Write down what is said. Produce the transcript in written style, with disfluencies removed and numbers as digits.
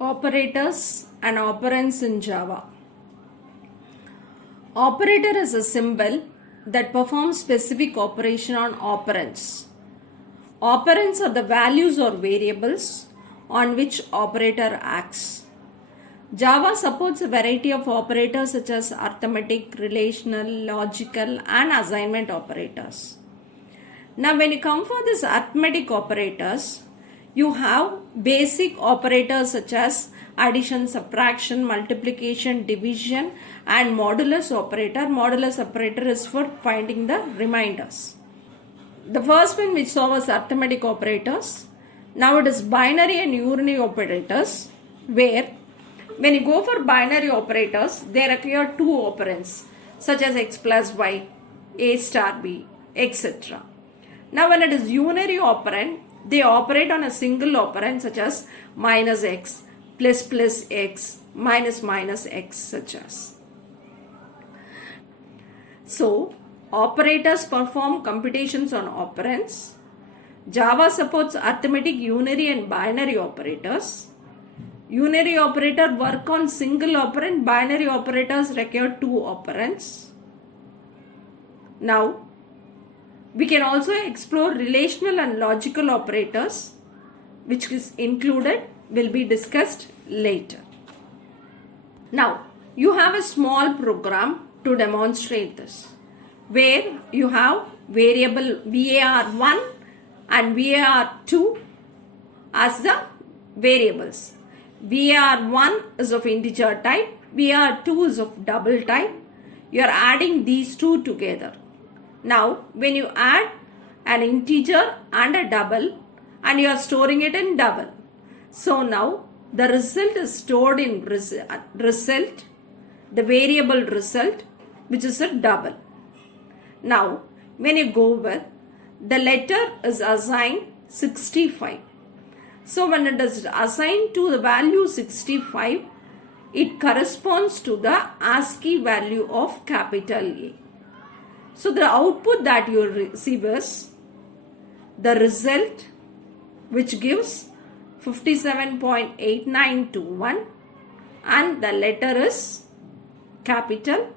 Operators and operands in Java. Operator is a symbol that performs specific operation on operands. Operands are the values or variables on which operator acts. Java supports a variety of operators such as arithmetic, relational, logical and assignment operators. Now when you come for these arithmetic operators, you have basic operators such as addition, subtraction, multiplication, division and modulus operator. Modulus operator is for finding the remainders. The first one we saw was arithmetic operators. Now it is binary and unary operators, where when you go for binary operators, they require two operands such as x plus y, a star b, etc. Now when it is unary operand, they operate on a single operand such as minus x, plus x, minus x, such as. So operators perform computations on operands. Java supports arithmetic, unary and binary operators. Unary operator work on single operand, binary operators require two operands. Now we can also explore relational and logical operators, which is included, will be discussed later. Now, you have a small program to demonstrate this, where you have variable var1 and var2 as the variables. var1 is of integer type, var2 is of double type. You are adding these two together. Now, when you add an integer and a double and you are storing it in double. So now the result is stored in result, the variable result, which is a double. Now, when you go with, the letter is assigned 65. So when it is assigned to the value 65, it corresponds to the ASCII value of capital A. So the output that you receive is the result, which gives 57.8921 and the letter is capital